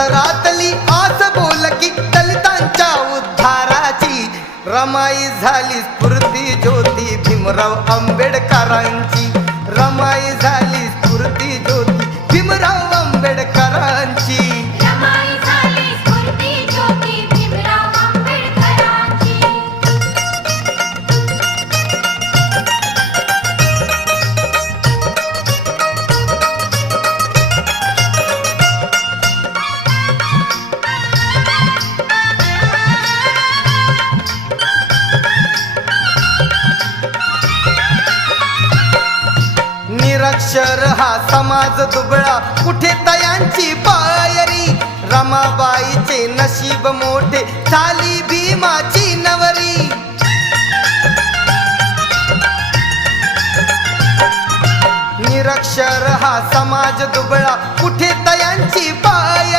अंतरातली आस बोल की दलितांच्या उद्धाराची रमाई झाली स्फूर्ती ज्योती भीमराव आंबेडकरांची. रमाई झाली निरक्षर हा समाज दुबळा. कुठे तयांची पायरी? रमाबाईचे नशीब मोठे. झाली भीमाची नवरी. निरक्षर हा समाज दुबळा. कुठे